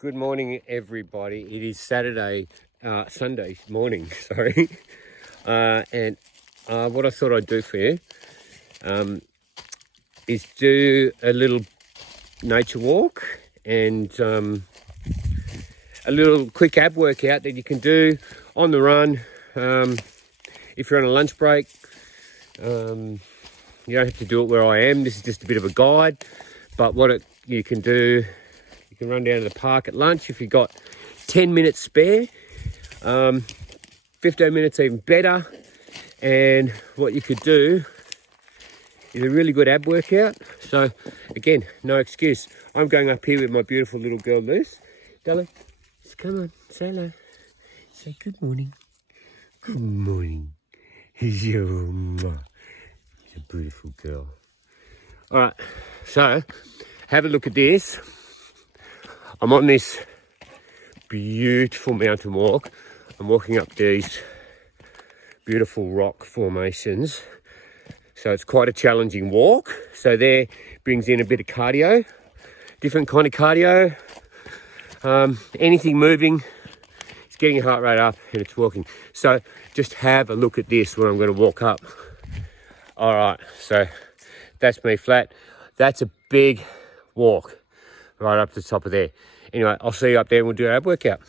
Good morning, everybody. It is Sunday morning, sorry. And what I thought I'd do for you is do a little nature walk and a little quick ab workout that you can do on the run. If you're on a lunch break, you don't have to do it where I am. This is just a bit of a guide. But you can do, you can run down to the park at lunch if you've got 10 minutes spare. 15 minutes even better. And what you could do is a really good ab workout. So again, no excuse. I'm going up here with my beautiful little girl Luce. Darling, come on, say hello. Say good morning. Good morning. You're a beautiful girl. All right, so have a look at this. I'm on this beautiful mountain walk. I'm walking up these beautiful rock formations. So it's quite a challenging walk. So there brings in a bit of cardio, different kind of cardio. Anything moving, it's getting your heart rate up and it's walking. So just have a look at this where I'm going to walk up. All right, so that's me flat. That's a big walk right up to the top of there. Anyway, I'll see you up there and we'll do our ab workout.